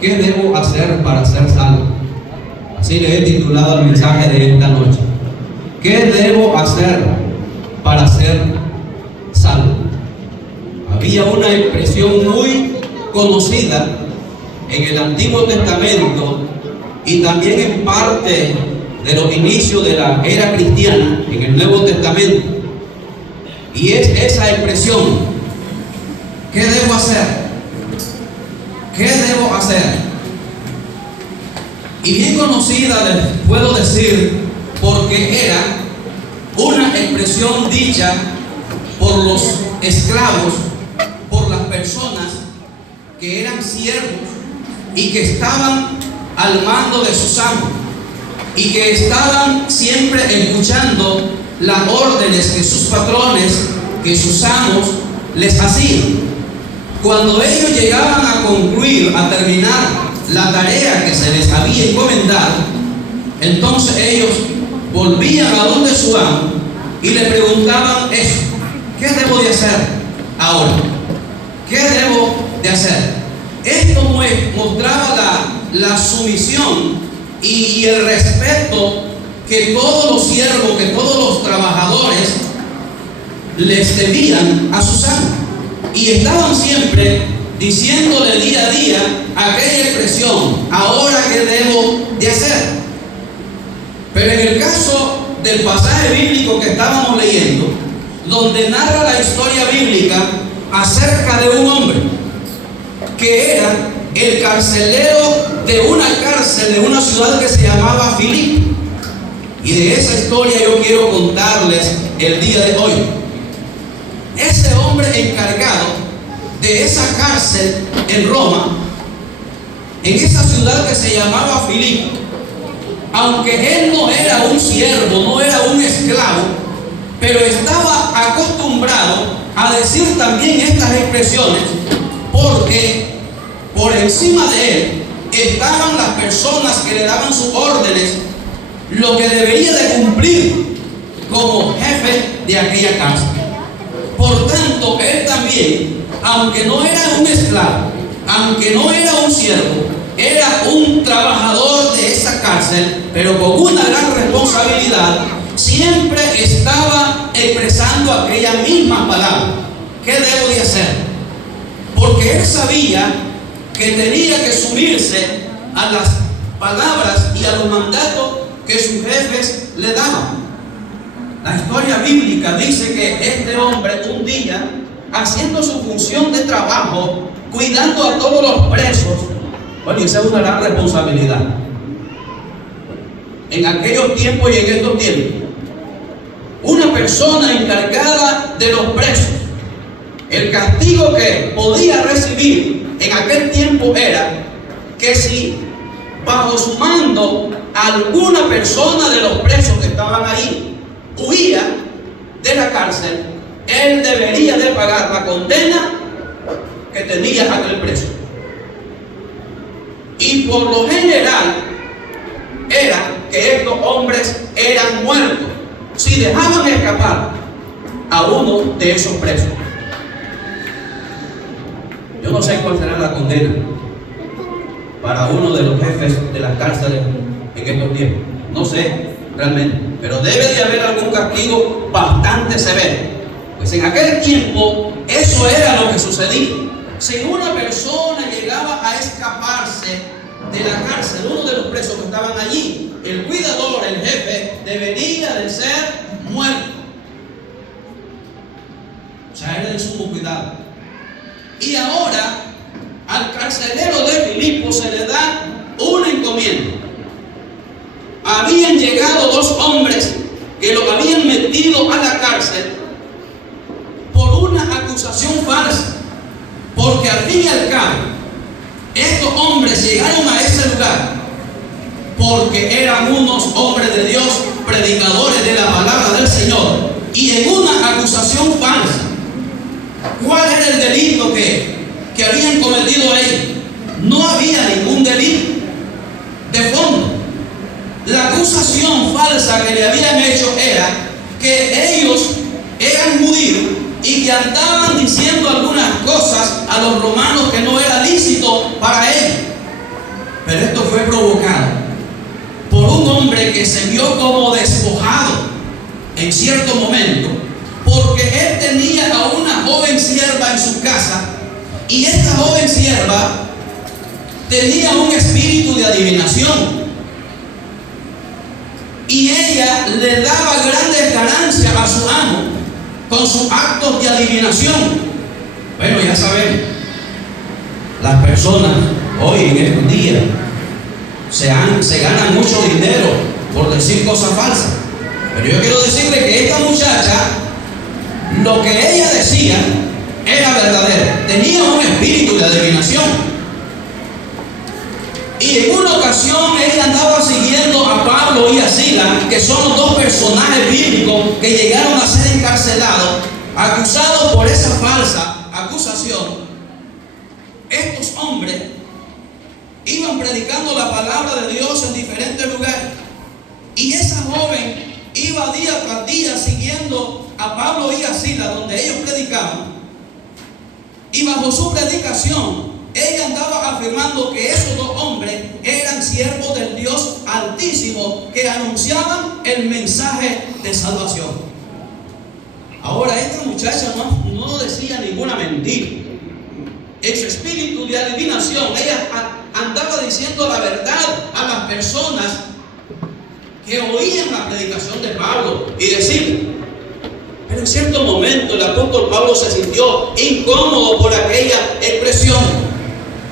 ¿qué debo hacer para ser salvo? Así le he titulado el mensaje de esta noche. ¿Qué debo hacer para ser salvo? Había una expresión muy conocida en el Antiguo Testamento y también en parte de los inicios de la era cristiana en el Nuevo Testamento, y es esa expresión: ¿qué debo hacer? ¿Qué debo hacer? Y bien conocida, les puedo decir, porque era una expresión dicha por los esclavos, por las personas que eran siervos y que estaban al mando de sus amos y que estaban siempre escuchando las órdenes que sus patrones, que sus amos les hacían. Cuando ellos llegaban a concluir, a terminar la tarea que se les había encomendado, entonces ellos volvían a donde su amo y le preguntaban eso: ¿qué debo de hacer ahora? ¿Qué debo de hacer? Esto mostraba la sumisión y el respeto que todos los siervos, que todos los trabajadores les debían a sus amos, y estaban siempre diciéndole día a día aquella expresión: ahora qué debo de hacer. Pero en el caso del pasaje bíblico que estábamos leyendo, donde narra la historia bíblica acerca de un hombre que era el carcelero de una cárcel de una ciudad que se llamaba Filipo. Y de esa historia yo quiero contarles el día de hoy. Ese hombre encargado de esa cárcel en Roma, en esa ciudad que se llamaba Filipo, aunque él no era un siervo, no era un esclavo, pero estaba acostumbrado a decir también estas expresiones, porque por encima de él estaban las personas que le daban sus órdenes, lo que debería de cumplir como jefe de aquella cárcel. Por tanto, él también, aunque no era un esclavo, aunque no era un siervo, era un trabajador de esa cárcel, pero con una gran responsabilidad, siempre estaba expresando aquella misma palabra: ¿qué debo de hacer? Porque él sabía que tenía que sumirse a las palabras y a los mandatos que sus jefes le daban. La historia bíblica dice que este hombre un día, haciendo su función de trabajo, cuidando a todos los presos, bueno, esa es una gran responsabilidad en aquellos tiempos y en estos tiempos. Una persona encargada de los presos, el castigo que podía recibir en aquel tiempo era que si bajo su mando alguna persona de los presos que estaban ahí huía de la cárcel, él debería de pagar la condena que tenía aquel preso. Y por lo general era que estos hombres eran muertos si dejaban escapar a uno de esos presos. Yo no sé cuál será la condena para uno de los jefes de las cárceles en estos tiempos. No sé realmente, pero debe de haber algún castigo bastante severo. Pues en aquel tiempo eso era lo que sucedía. Si una persona llegaba a escaparse de la cárcel, uno de los presos que estaban allí, el cuidador, el jefe, debería de ser muerto. O sea, era de sumo cuidado. Y ahora al carcelero de Filipo se le da una encomienda. Habían llegado dos hombres que lo habían metido a la cárcel por una acusación falsa, porque al fin y al cabo estos hombres llegaron a ese lugar porque eran unos hombres de Dios, predicadores de la palabra del Señor, y en una acusación falsa. ¿Cuál era el delito que habían cometido ellos? No había ningún delito de fondo. La acusación falsa que le habían hecho era que ellos eran judíos y que andaban diciendo algunas cosas a los romanos que no era lícito para ellos. hombre que se vio como despojado en cierto momento, porque él tenía a una joven sierva en su casa, y esta joven sierva tenía un espíritu de adivinación, y ella le daba grandes ganancias a su amo con sus actos de adivinación. Bueno, ya saben, las personas hoy en estos días se ganan mucho dinero por decir cosas falsas. Pero yo quiero decirle que esta muchacha, lo que ella decía era verdadero. Tenía un espíritu de adivinación. Y en una ocasión ella andaba siguiendo a Pablo y a Silas, que son los dos personajes bíblicos que llegaron a ser encarcelados, acusados por esa falsa acusación. Estos hombres iban predicando la palabra de Dios en diferentes lugares, y esa joven iba día tras día siguiendo a Pablo y a Silas donde ellos predicaban, y bajo su predicación ella andaba afirmando que esos dos hombres eran siervos del Dios Altísimo, que anunciaban el mensaje de salvación. Ahora, esta muchacha no decía ninguna mentira. En su espíritu de adivinación, ella andaba diciendo la verdad a las personas que oían la predicación de Pablo y decir. Pero en cierto momento el apóstol Pablo se sintió incómodo por aquella expresión,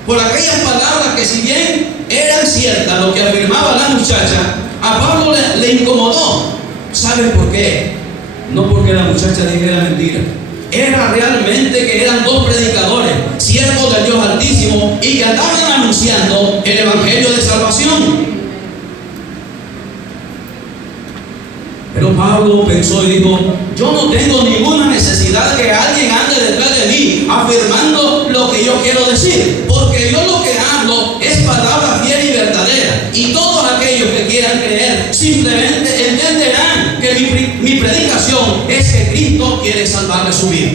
por aquellas palabras que, si bien eran ciertas lo que afirmaba la muchacha, a Pablo le incomodó. ¿Saben por qué? No porque la muchacha dijera mentira. Era realmente que eran dos predicadores, siervos del Dios Altísimo, y que andaban anunciando el evangelio de salvación. Pero Pablo pensó y dijo: yo no tengo ninguna necesidad que alguien ande detrás de mí afirmando lo que yo quiero decir, porque yo lo que hablo es palabra fiel y verdadera, y todos aquellos que quieran creer simplemente entenderán que mi predicación es que Cristo quiere salvarle su vida.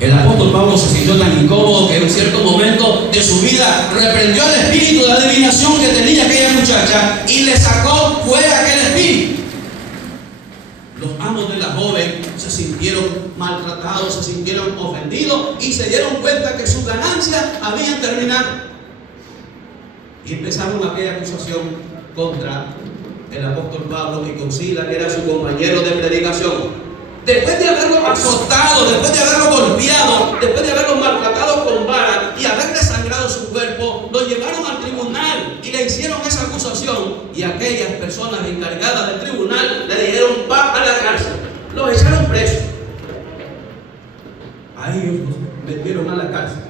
El apóstol Pablo se sintió tan incómodo que en un cierto momento de su vida reprendió el espíritu de adivinación que tenía aquella muchacha y le sacó fuera aquel espíritu. Los amos de la joven se sintieron maltratados, se sintieron ofendidos y se dieron cuenta que sus ganancias habían terminado. Y empezaron aquella acusación contra el apóstol Pablo y con Silas, que era su compañero de predicación. Después de haberlo azotado, después de haberlo golpeado, después de haberlo maltratado con vara y haber desangrado su cuerpo, lo llevaron al tribunal y le hicieron esa acusación. Y aquellas personas encargadas del tribunal le dijeron: va a la cárcel. Los echaron presos. A ellos los metieron a la cárcel.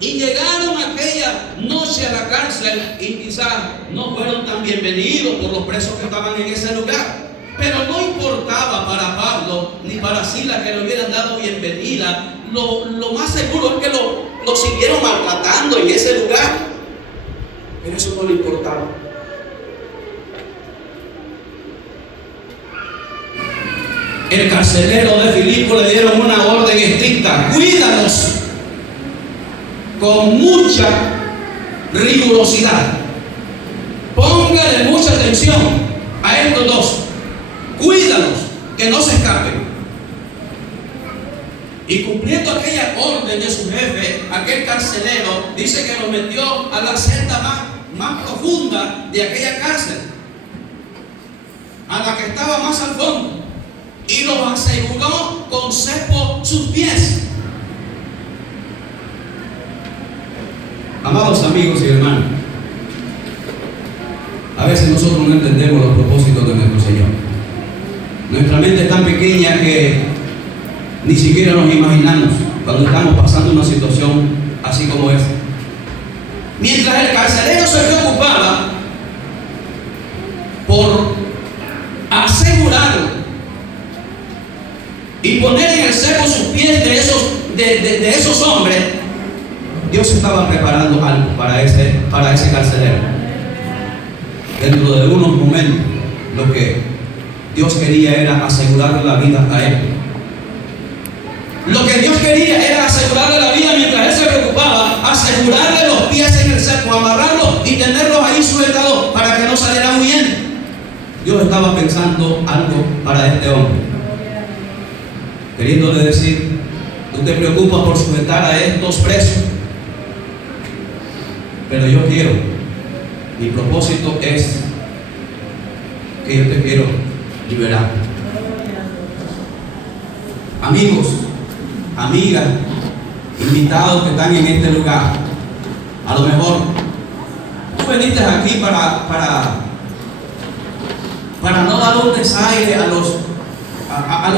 Y llegaron aquella noche a la cárcel y quizás no fueron tan bienvenidos por los presos que estaban en ese lugar. Pero no importaba para Pablo ni para Silas que le hubieran dado bienvenida. Lo más seguro es que lo siguieron maltratando en ese lugar. Pero eso no le importaba. El carcelero de Filipo le dieron una orden estricta: cuídalos con mucha rigurosidad. Póngale mucha atención a estos dos. Cuídalos, que no se escapen. Y cumpliendo aquella orden de su jefe, aquel carcelero dice que lo metió a la celda más profunda de aquella cárcel, a la que estaba más al fondo, y los aseguró con cepo sus pies. Amados amigos y hermanos, a veces nosotros no entendemos los propósitos de nuestro Señor. Nuestra mente es tan pequeña que ni siquiera nos imaginamos cuando estamos pasando una situación así como esta. Mientras el carcelero se preocupaba por asegurarlo y poner en el cepo sus pies de esos hombres, Dios estaba preparando algo para ese carcelero. Dentro de unos momentos, lo que Dios quería era asegurarle la vida a él. Lo que Dios quería era asegurarle la vida mientras él se preocupaba, asegurarle los pies el cerco, amarrarlos y tenerlos ahí sueltados para que no salieran huyendo. Dios estaba pensando algo para este hombre, queriéndole decir: tú te preocupas por sujetar a estos presos, pero yo quiero, mi propósito es que yo te quiero liberar. Amigos, amigas, invitados que están en este lugar, a lo mejor tú veniste aquí para no dar un desaire a los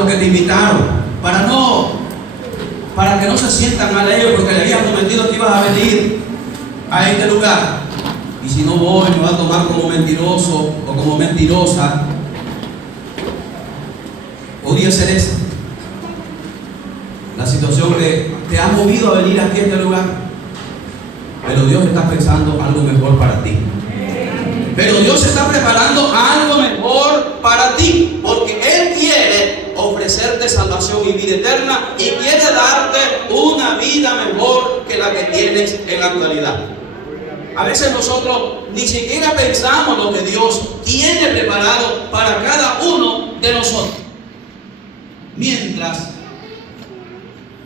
que te invitaron, para que no se sientan mal ellos porque le habían prometido que ibas a venir a este lugar. Y si no voy, me va a tomar como mentiroso o como mentirosa. Podría ser esa la situación que te ha movido a venir aquí a este lugar. Pero Dios está pensando algo mejor para ti. Pero Dios está preparando algo mejor para ti, porque Él quiere ofrecerte salvación y vida eterna, y quiere darte una vida mejor que la que tienes en la actualidad. A veces nosotros ni siquiera pensamos lo que Dios tiene preparado para cada uno de nosotros. Mientras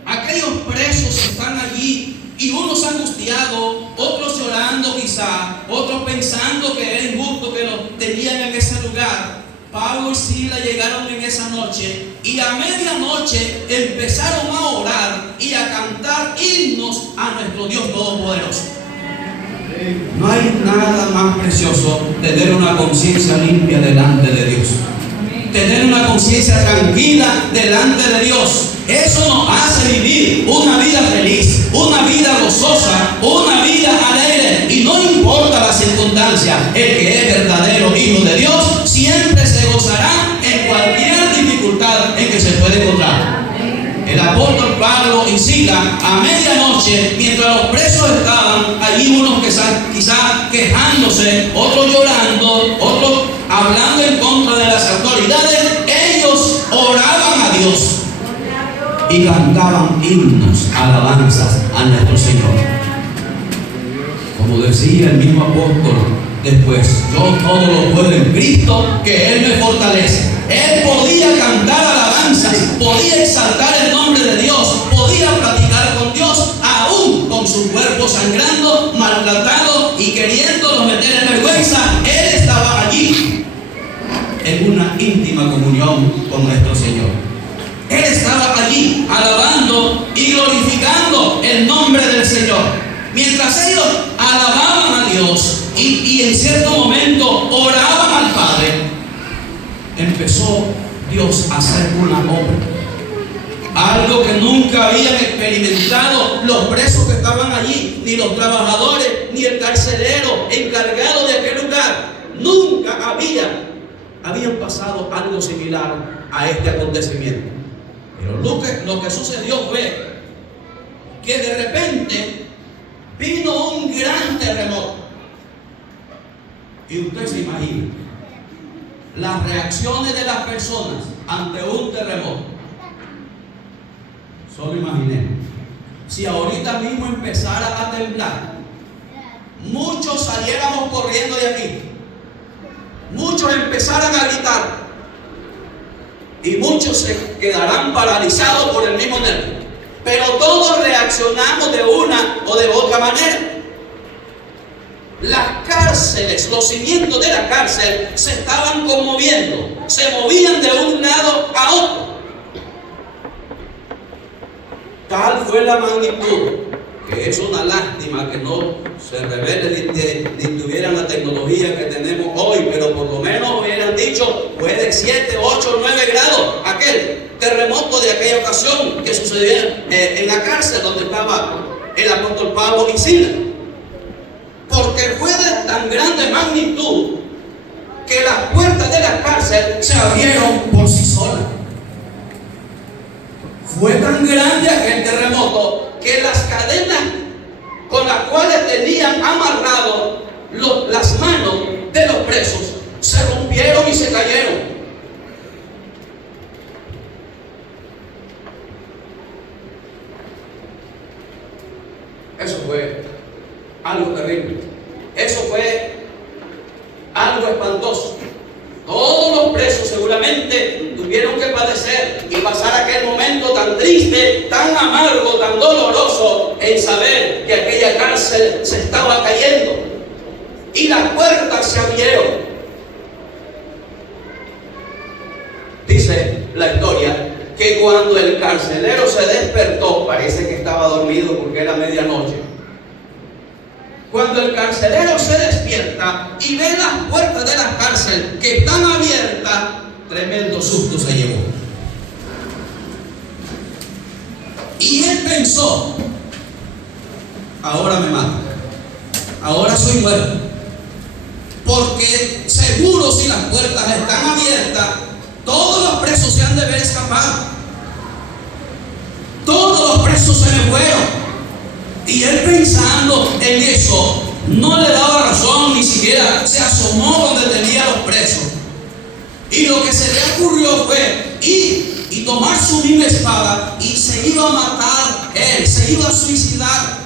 aquellos presos están allí y unos angustiados, otros llorando quizá, otros pensando que era injusto que los tenían en ese lugar, Pablo y Silas llegaron en esa noche y a medianoche empezaron a orar y a cantar himnos a nuestro Dios Todopoderoso. No hay nada más precioso tener una conciencia limpia delante de Dios. Tener una conciencia tranquila delante de Dios. Eso nos hace vivir una vida feliz, una vida gozosa, una vida alegre. Y no importa la circunstancia, el que es verdadero hijo de Dios siempre se gozará en cualquier dificultad en que se puede encontrar. El apóstol Pablo y Silas, a medianoche, mientras los presos estaban allí, unos quizás quejándose, otros llorando, otros hablando en contra de las autoridades, ellos oraban a Dios y cantaban himnos, alabanzas a nuestro Señor. Como decía el mismo apóstol después: yo todo lo puedo en Cristo, que Él me fortalece. Él podía cantar alabanzas, podía exaltar el nombre de Dios, podía platicar con Dios, aún con su cuerpo sangrando, maltratado y queriéndolo meter en vergüenza. Él estaba allí en una íntima comunión con nuestro Señor. Él estaba allí alabando y glorificando el nombre del Señor. Mientras ellos alababan a Dios y en cierto momento oraban al Padre, empezó Dios a hacer una obra, algo que nunca habían experimentado los presos que estaban allí, ni los trabajadores, ni el carcelero encargado de aquel lugar. Nunca habían pasado algo similar a este acontecimiento. Pero lo que sucedió fue que de repente vino un gran terremoto. Y usted se imagina las reacciones de las personas ante un terremoto. Solo imaginé, si ahorita mismo empezara a temblar, muchos saliéramos corriendo de aquí, muchos empezaran a gritar y muchos se quedarán paralizados por el mismo nervio. Pero todos reaccionamos de una o de otra manera. Las cárceles, los cimientos de la cárcel se estaban conmoviendo, se movían de un lado a otro. Tal fue la magnitud que es una lástima que no se revele ni tuvieran la tecnología que tenemos hoy, pero por lo menos hubieran dicho fue de 7, 8, 9 grados aquel terremoto de aquella ocasión que sucedió en la cárcel donde estaba el apóstol Pablo y Silas. Porque fue de tan grande magnitud que las puertas de la cárcel se abrieron por sí solas. Fue tan grande aquel terremoto que las cadenas con las cuales tenían amarrados las manos de los presos se rompieron y se cayeron. Eso fue algo terrible. Eso fue algo espantoso. Todos los presos seguramente tuvieron que padecer y pasar aquel momento tan triste, tan amargo, tan doloroso en saber que aquella cárcel se estaba cayendo y las puertas se abrieron. Dice la historia que cuando el carcelero se despertó, parece que estaba dormido porque era medianoche. Cuando el carcelero se despierta y ve las puertas de la cárcel que están abiertas, tremendo susto se llevó. Y él pensó: ahora me matan, ahora soy muerto, porque seguro si las puertas están abiertas, todos los presos se han de ver escapado. Todos los presos se me fueron. Y él, pensando en eso, no le daba razón, ni siquiera se asomó donde tenía a los presos. Y lo que se le ocurrió fue ir y tomar su misma espada y se iba a matar él, se iba a suicidar.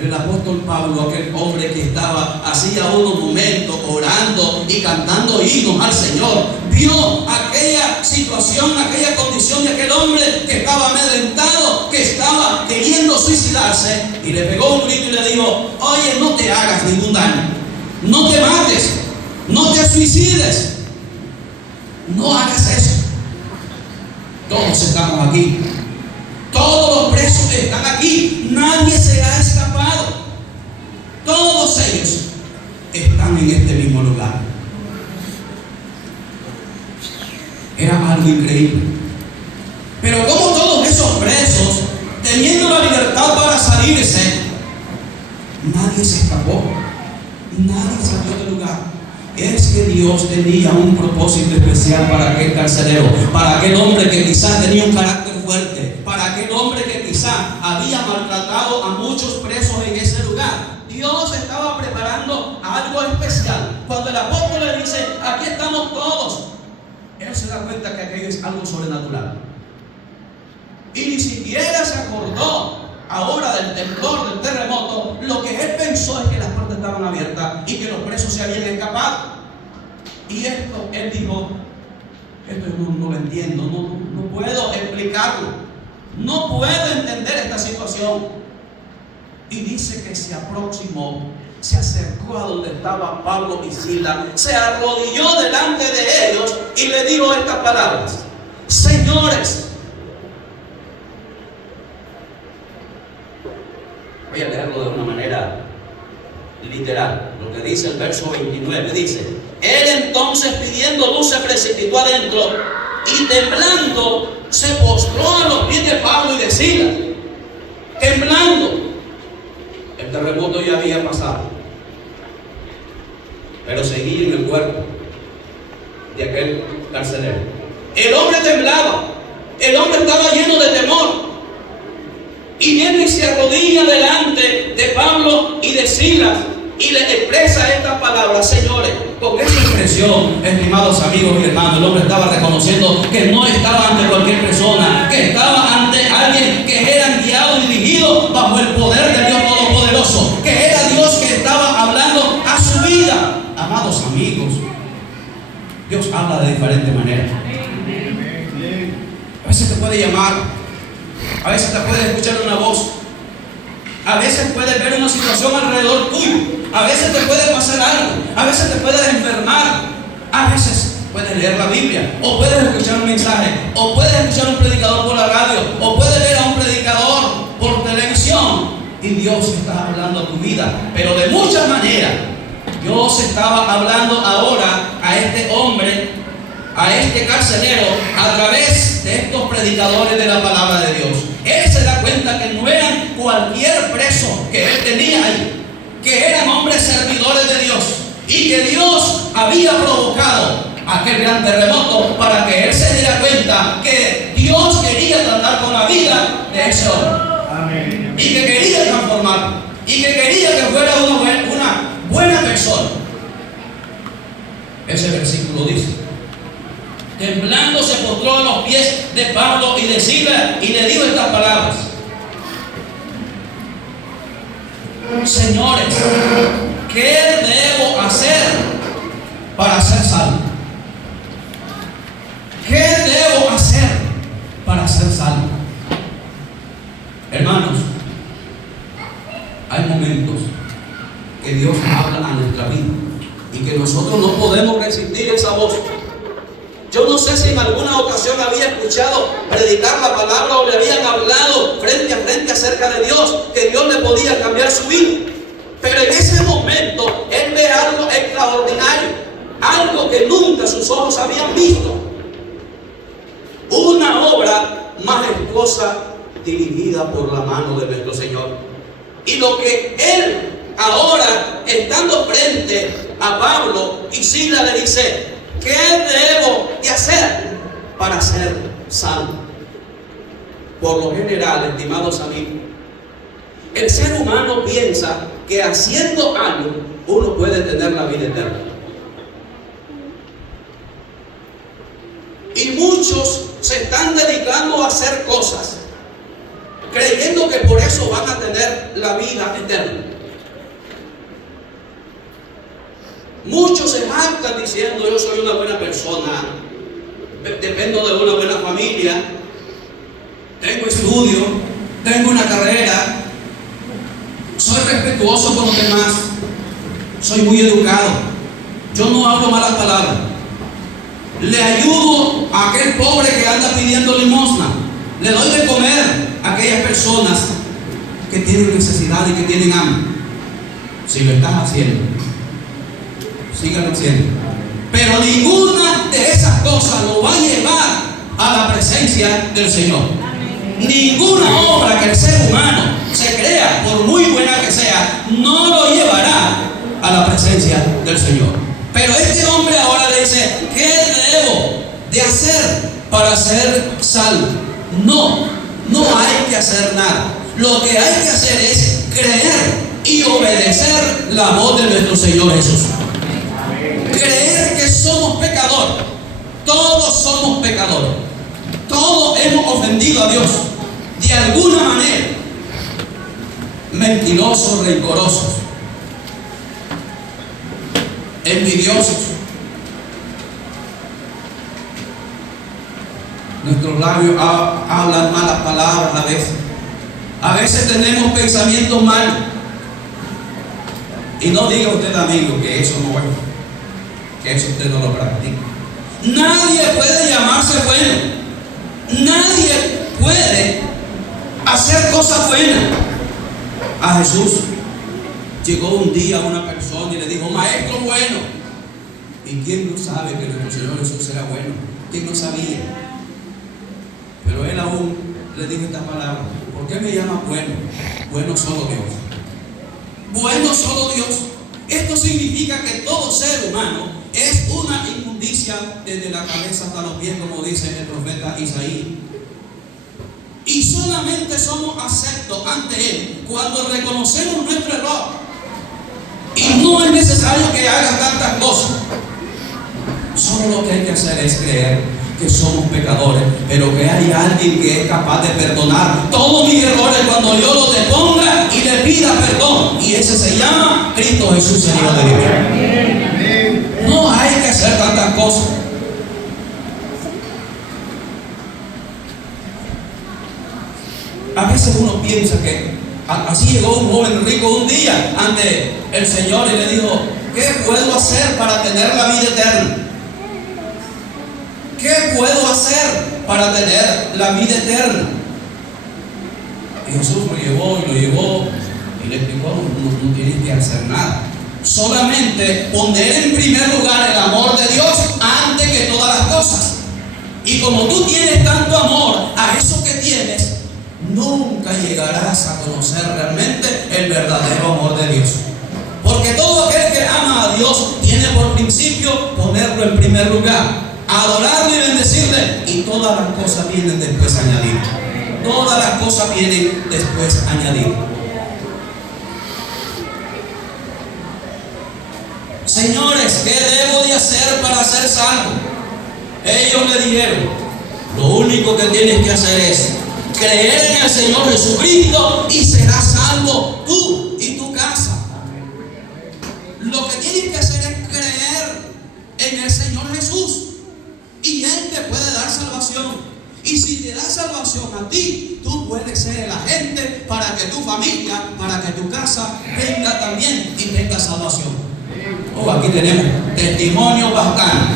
El apóstol Pablo, aquel hombre que estaba hacía unos momentos orando y cantando himnos al Señor, vio aquella situación, aquella condición de aquel hombre que estaba amedrentado, que estaba queriendo suicidarse, y le pegó un grito y le dijo: oye, no te hagas ningún daño, no te mates, no te suicides, no hagas eso. Todos estamos aquí. Todos los presos están aquí. Nadie se ha escapado. Todos ellos están en este mismo lugar. Era algo increíble. Pero como todos esos presos, teniendo la libertad para salirse, nadie se escapó. Nadie salió del lugar. Es que Dios tenía un propósito especial para aquel carcelero, para aquel hombre que quizás tenía un carácter fuerte, para aquel hombre que quizás había maltratado a muchos presos en ese lugar. Dios estaba preparando algo especial. Cuando el apóstol le dice: aquí estamos todos, él se da cuenta que aquello es algo sobrenatural. Y ni siquiera se acordó ahora del temblor, del terremoto. Lo que él pensó es que las puertas estaban abiertas y que los presos se habían escapado. Y esto, él dijo: esto no lo entiendo, no puedo explicarlo, no puedo entender esta situación. Y dice que se aproximó, se acercó a donde estaban Pablo y Silas, se arrodilló delante de ellos y le dijo estas palabras: señores. Voy a leerlo de una manera literal. Lo que dice el verso 29, dice: él entonces, pidiendo luz, se precipitó adentro y temblando se postró a los pies de Pablo y de Silas. Temblando. El terremoto ya había pasado, pero seguía en el cuerpo de aquel carcelero. El hombre temblaba, el hombre estaba lleno de temor. Y viene y se arrodilla delante de Pablo y de Silas y le expresa estas palabras. Señores, con esta expresión, estimados amigos y hermanos, el hombre estaba reconociendo que no estaba ante cualquier persona, que estaba ante alguien que era guiado y dirigido bajo el poder del Dios Todopoderoso, que era Dios que estaba hablando a su vida. Amados amigos, Dios habla de diferente manera. A veces te puede llamar, a veces te puedes escuchar una voz, a veces puedes ver una situación alrededor tuyo, a veces te puede pasar algo, a veces te puedes enfermar, a veces puedes leer la Biblia, o puedes escuchar un mensaje, o puedes escuchar un predicador por la radio, o puedes ver a un predicador por televisión, y Dios está hablando a tu vida. Pero de muchas maneras Dios estaba hablando ahora a este hombre, a este carcelero, a través de estos predicadores de la palabra de Dios. Él se da cuenta que no eran cualquier preso que él tenía ahí, que eran hombres servidores de Dios, y que Dios había provocado aquel gran terremoto para que él se diera cuenta que Dios quería tratar con la vida de ese hombre. Amén. Y que quería transformarlo, y que quería que fuera una buena persona. Ese versículo dice: temblando se postró a los pies de Pablo y de Silas y le dijo estas palabras: Señores, ¿qué debo hacer para ser salvo? ¿Qué debo hacer para ser salvo? Hermanos, hay momentos que Dios habla a nuestra vida y que nosotros no podemos resistir esa voz. Yo no sé si en alguna ocasión había escuchado predicar la palabra o le habían hablado frente a frente acerca de Dios, que Dios le podía cambiar su vida. Pero en ese momento él ve algo extraordinario, algo que nunca sus ojos habían visto. Una obra majestuosa dirigida por la mano de nuestro Señor. Y lo que él ahora, estando frente a Pablo y Silas, le dice: ¿qué debo de hacer para ser salvo? Por lo general, estimados amigos, el ser humano piensa que haciendo algo uno puede tener la vida eterna. Y muchos se están dedicando a hacer cosas creyendo que por eso van a tener la vida eterna. Muchos se jactan diciendo: yo soy una buena persona, dependo de una buena familia, tengo estudio, tengo una carrera, soy respetuoso con los demás, soy muy educado, yo no hablo malas palabras, le ayudo a aquel pobre que anda pidiendo limosna, le doy de comer a aquellas personas que tienen necesidad y que tienen hambre. Si lo estás haciendo, síganlo haciendo. Pero ninguna de esas cosas lo va a llevar a la presencia del Señor. Ninguna obra que el ser humano se crea, por muy buena que sea, no lo llevará a la presencia del Señor. Pero este hombre ahora le dice: ¿qué debo de hacer para ser salvo? No hay que hacer nada. Lo que hay que hacer es creer y obedecer la voz de nuestro Señor Jesús. Creer que somos pecadores. Todos somos pecadores. Todos hemos ofendido a Dios de alguna manera. Mentirosos, rencorosos, envidiosos. Nuestros labios hablan malas palabras a veces. A veces tenemos pensamientos malos. Y no diga usted, amigo, que eso no es, que eso usted no lo practica. Nadie puede llamarse bueno. Nadie puede hacer cosas buenas. A Jesús llegó un día una persona y le dijo: maestro bueno. ¿Y quién no sabe que nuestro Señor Jesús era bueno? ¿Quién no sabía? Pero él aún le dijo esta palabra: ¿por qué me llamas bueno? Bueno solo Dios. Bueno solo Dios. Esto significa que todo ser humano es una inmundicia desde la cabeza hasta los pies, como dice el profeta Isaías. Y solamente somos aceptos ante Él cuando reconocemos nuestro error. Y no es necesario que haga tantas cosas. Solo lo que hay que hacer es creer que somos pecadores, pero que hay alguien que es capaz de perdonar todos mis errores cuando yo los deponga y le pida perdón. Y ese se llama Cristo Jesús, Señor de mi vida. No hay que hacer tantas cosas. A veces uno piensa que así llegó un joven rico un día ante el Señor y le dijo: ¿qué puedo hacer para tener la vida eterna? ¿Qué puedo hacer para tener la vida eterna? Y Jesús lo llevó y le explicó: no tienes que hacer nada. Solamente poner en primer lugar el amor de Dios antes que todas las cosas. Y como tú tienes tanto amor a eso que tienes, nunca llegarás a conocer realmente el verdadero amor de Dios. Porque todo aquel que ama a Dios tiene por principio ponerlo en primer lugar, adorarle y bendecirle, y todas las cosas vienen después añadidas. Todas las cosas vienen después añadidas. Señores, ¿qué debo de hacer para ser salvo? Ellos le dijeron: lo único que tienes que hacer es creer en el Señor Jesucristo y serás salvo tú y tu casa. también y tenga salvación. Oh, aquí tenemos testimonio bastante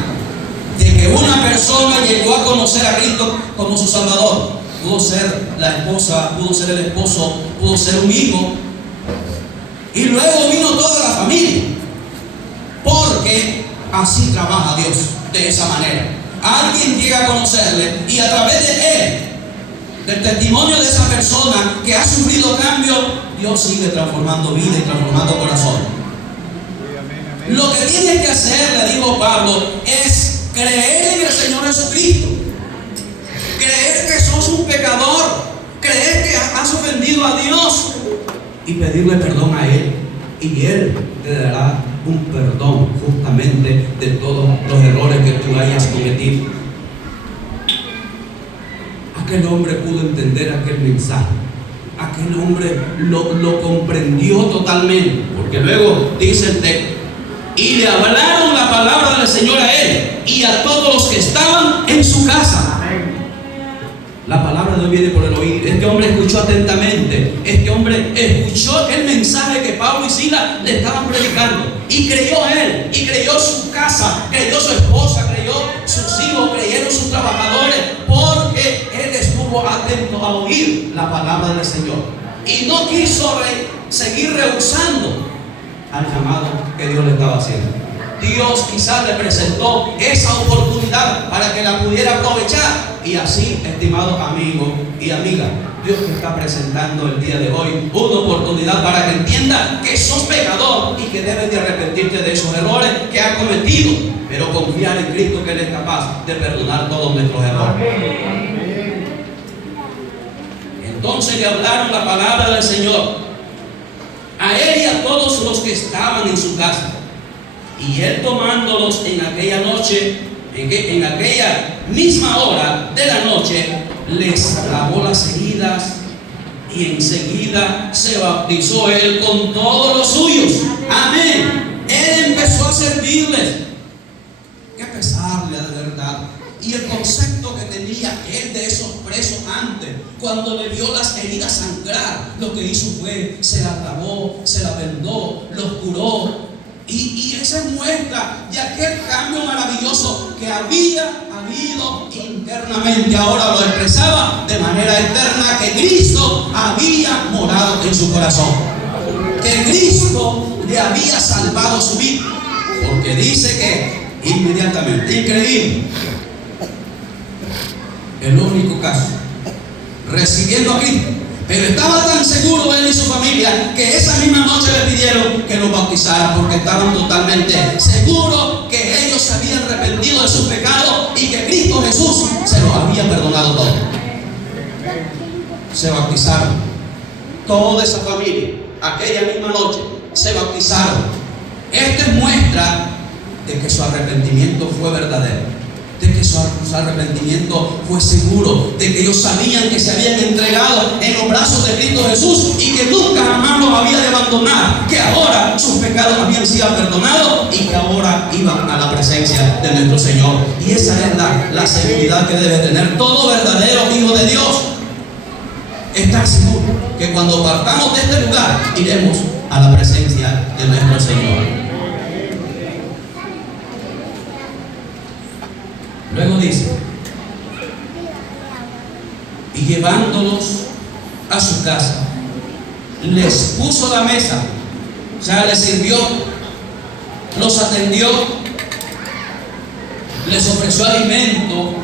de que una persona llegó a conocer a Cristo como su Salvador. Pudo ser la esposa, pudo ser el esposo, pudo ser un hijo. Y luego vino toda la familia. Porque así trabaja Dios, de esa manera. Alguien llega a conocerle y a través de él, del testimonio de esa persona que ha sufrido cambio, Dios sigue transformando vida y transformando corazón. Lo que tienes que hacer, le digo Pablo, es creer en el Señor Jesucristo. Creer que sos un pecador. Creer que has ofendido a Dios y pedirle perdón a Él. Y Él te dará un perdón justamente de todos los errores que tú hayas cometido. Aquel hombre pudo entender aquel mensaje. Aquel hombre lo comprendió totalmente. Porque luego dice el texto: y le hablaron la palabra del Señor a él y a todos los que estaban en su casa. La palabra no viene por el oír. Este hombre escuchó atentamente. Este hombre escuchó el mensaje que Pablo y Silas le estaban predicando. Y creyó él, y creyó su casa, creyó su esposa, creyó sus hijos, creyeron sus trabajadores, porque él estuvo atento a oír la palabra del Señor. Y no quiso seguir rehusando al llamado que Dios le estaba haciendo. Dios quizás le presentó esa oportunidad para que la pudiera aprovechar. Y así, estimado amigo y amiga, Dios te está presentando el día de hoy una oportunidad para que entiendas que sos pecador y que debes de arrepentirte de esos errores que has cometido, pero confiar en Cristo, que Él es capaz de perdonar todos nuestros errores. Entonces le hablaron la palabra del Señor a él y a todos los que estaban en su casa. Y él, tomándolos en aquella noche, en aquella misma hora de la noche, les lavó las heridas y enseguida se bautizó él con todos los suyos. Amén. Él empezó a servirles. Qué pesarle de verdad. Y el concepto que tenía él de esos presos antes, cuando le vio las heridas sangrar, lo que hizo fue, se las lavó, se las vendó, los curó. Y esa muestra de aquel cambio maravilloso que había habido internamente, ahora lo expresaba de manera externa, que Cristo había morado en su corazón, que Cristo le había salvado su vida. Porque dice que inmediatamente, increíble, el único caso, recibiendo a Cristo. Pero estaba tan seguro él y su familia que esa misma noche le pidieron que lo bautizara, porque estaban totalmente seguros que ellos se habían arrepentido de sus pecados y que Cristo Jesús se los había perdonado todo. Se bautizaron. Toda esa familia, aquella misma noche, se bautizaron. Esta es muestra de que su arrepentimiento fue verdadero, de que su arrepentimiento fue seguro, de que ellos sabían que se habían entregado en los brazos de Cristo Jesús y que nunca jamás los había de abandonar, que ahora sus pecados habían sido perdonados y que ahora iban a la presencia de nuestro Señor. Y esa es la seguridad que debe tener todo verdadero hijo de Dios. Estar seguro que cuando partamos de este lugar iremos a la presencia de nuestro Señor. Luego dice: y llevándolos a su casa, les puso la mesa, o sea, les sirvió, los atendió, les ofreció alimento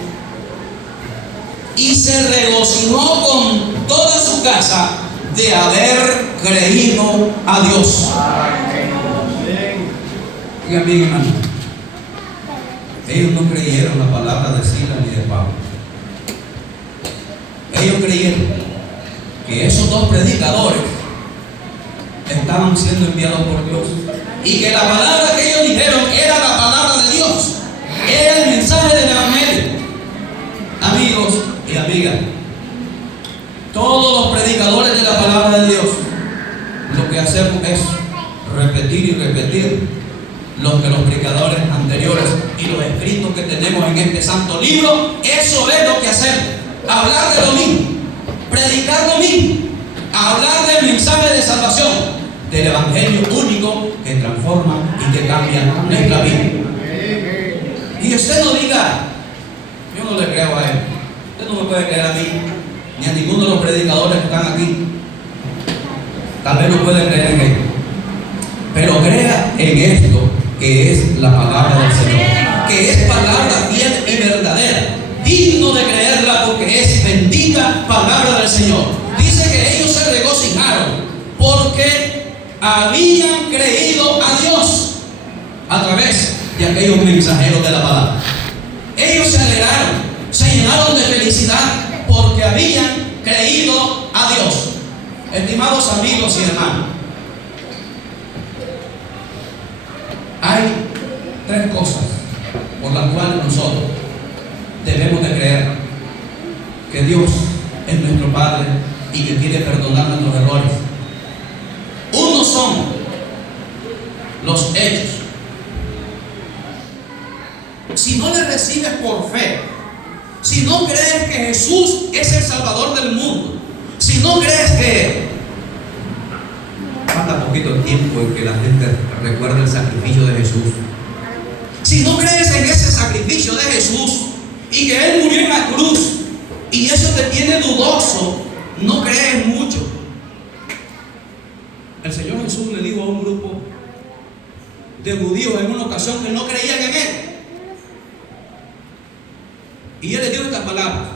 y se regocijó con toda su casa de haber creído a Dios. Diga bien, hermano. Ellos no creyeron la palabra de Silas ni de Pablo. Ellos creyeron que esos dos predicadores estaban siendo enviados por Dios y que la palabra que ellos dijeron era la palabra de Dios, era el mensaje del Evangelio. Amigos y amigas, todos los predicadores de la palabra de Dios, lo que hacemos es repetir y repetir lo que los predicadores anteriores y los escritos que tenemos en este santo libro, eso es lo que hacemos. Hablar de lo mismo, predicar lo mismo, hablar del mensaje de salvación, del evangelio único que transforma y que cambia nuestra vida. Y usted no diga, yo no le creo a él. Usted no me puede creer a mí, ni a ninguno de los predicadores que están aquí. Tal vez no puede creer en él, pero crea en esto que es la palabra del Señor, que es palabra fiel y verdadera, digno de creerla porque es bendita palabra del Señor. Dice que ellos se regocijaron porque habían creído a Dios a través de aquellos mensajeros de la palabra. Ellos se alegraron, se llenaron de felicidad porque habían creído a Dios. Estimados amigos y hermanos, hay tres cosas por las cuales nosotros debemos de creer que Dios es nuestro Padre y que quiere perdonar nuestros errores. Uno son los hechos. Si no le recibes por fe, si no crees que Jesús es el Salvador del mundo, si no crees que falta poquito tiempo en que la gente recuerde el sacrificio de Jesús, si no crees en ese sacrificio de Jesús y que Él murió en la cruz y eso te tiene dudoso, no crees mucho. El Señor Jesús le dijo a un grupo de judíos en una ocasión que no creían en Él, y Él les dio estas palabras: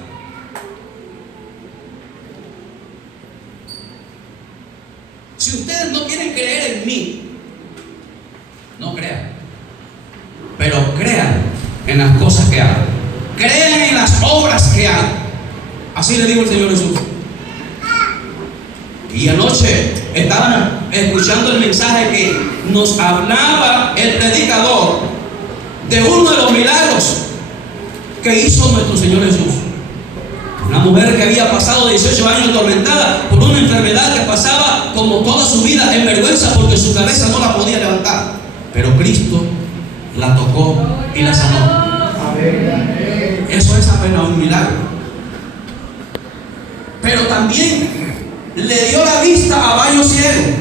si ustedes no quieren creer en mí, no crean, pero crean en las cosas que hago, crean en las obras que hago. Así le dijo el Señor Jesús. Y anoche estaban escuchando el mensaje que nos hablaba el predicador de uno de los milagros que hizo nuestro Señor Jesús. Una mujer que había pasado 18 años atormentada por una enfermedad que pasaba como toda su vida en vergüenza porque su cabeza no la podía levantar, pero Cristo la tocó y la sanó. Eso es apenas un milagro. Pero también le dio la vista a varios ciegos,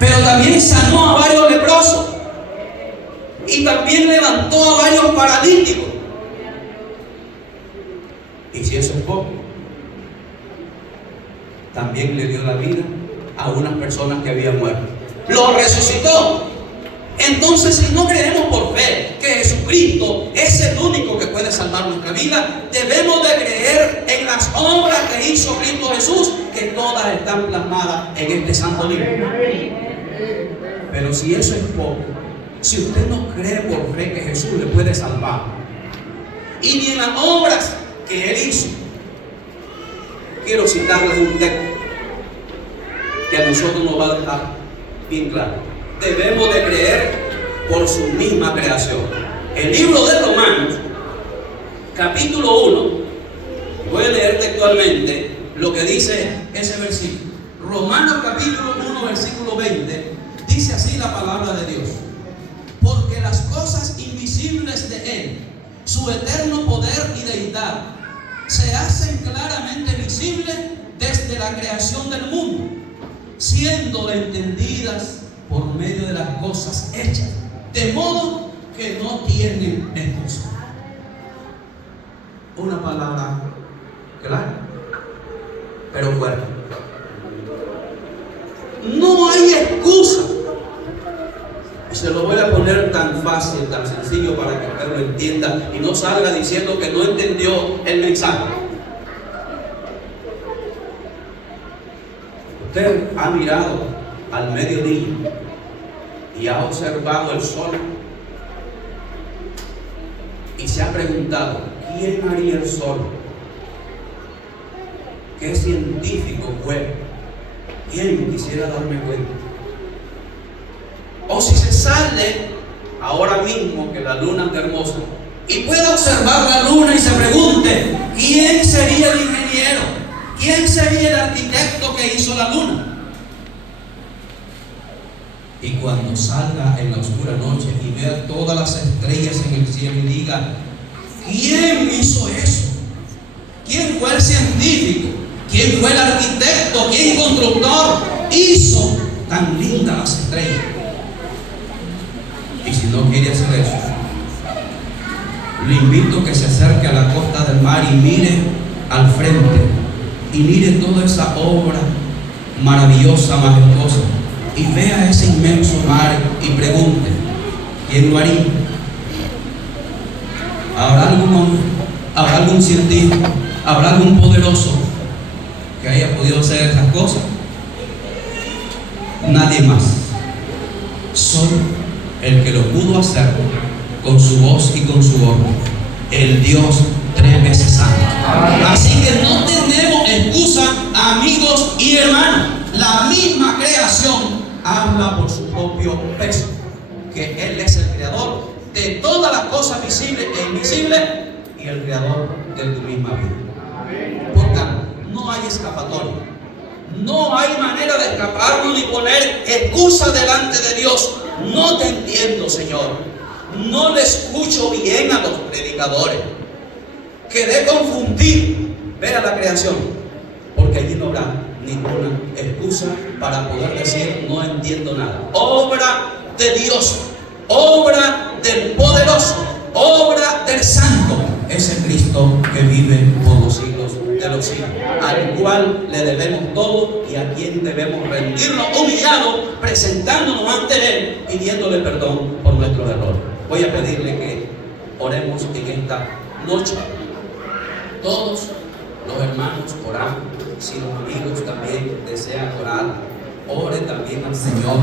pero también sanó a varios leprosos y también levantó a varios paralíticos. Y si eso es poco, también le dio la vida a unas personas que habían muerto. Lo resucitó. Entonces, si no creemos por fe que Jesucristo es el único que puede salvar nuestra vida, debemos de creer en las obras que hizo Cristo Jesús, que todas están plasmadas en este santo libro. Pero si eso es poco, si usted no cree por fe que Jesús le puede salvar, y ni en las obras que Él hizo, quiero citarles un texto que a nosotros nos va a dejar bien claro. Debemos de creer por su misma creación. El libro de Romanos, capítulo 1, voy a leer textualmente lo que dice ese versículo. Romanos capítulo 1, versículo 20, dice así la palabra de Dios: porque las cosas invisibles de Él, su eterno poder y deidad, se hacen claramente visibles desde la creación del mundo, siendo entendidas por medio de las cosas hechas, de modo que no tienen excusa. Una palabra clara, pero fuerte. No hay excusa. Y se lo voy a poner tan fácil, tan sencillo para que usted lo entienda y no salga diciendo que no entendió el mensaje. Usted ha mirado al mediodía y ha observado el sol y se ha preguntado: ¿quién haría el sol? ¿Qué científico fue? ¿Quién quisiera darme cuenta? O si se sale ahora mismo que la luna está hermosa y pueda observar la luna y se pregunte: ¿quién sería el ingeniero? ¿Quién sería el arquitecto que hizo la luna? Y cuando salga en la oscura noche y vea todas las estrellas en el cielo y diga: ¿quién hizo eso? ¿Quién fue el científico? ¿Quién fue el arquitecto? ¿Quién constructor hizo tan lindas las estrellas. Y si no quiere hacer eso, le invito a que se acerque a la costa del mar y mire al frente y mire toda esa obra maravillosa, majestuosa, y vea ese inmenso mar y pregunte: ¿quién lo haría? ¿Habrá algún hombre? ¿Habrá algún científico? ¿Habrá algún poderoso que haya podido hacer esas cosas? Nadie más. Solo el que lo pudo hacer con su voz y con su orden, el Dios 3 veces santo. Así que no tenemos excusa, amigos y hermanos. La misma creación habla por su propio peso, que Él es el creador de todas las cosas visibles e invisibles y el creador de tu misma vida. Por tanto, no hay escapatoria. No hay manera de escaparnos ni poner excusa delante de Dios. No te entiendo, Señor. No le escucho bien a los predicadores. Quedé confundido. Vea la creación, porque allí no habrá ninguna excusa para poder decir no entiendo nada. Obra de Dios, obra del poderoso, obra del santo, ese Cristo que vive por los siglos de los siglos, al cual le debemos todo y a quien debemos rendirnos humillados, presentándonos ante Él, pidiéndole perdón por nuestros errores. Voy a pedirle que oremos en esta noche. Todos los hermanos oramos. Si los amigos también desean orar, ore también al Señor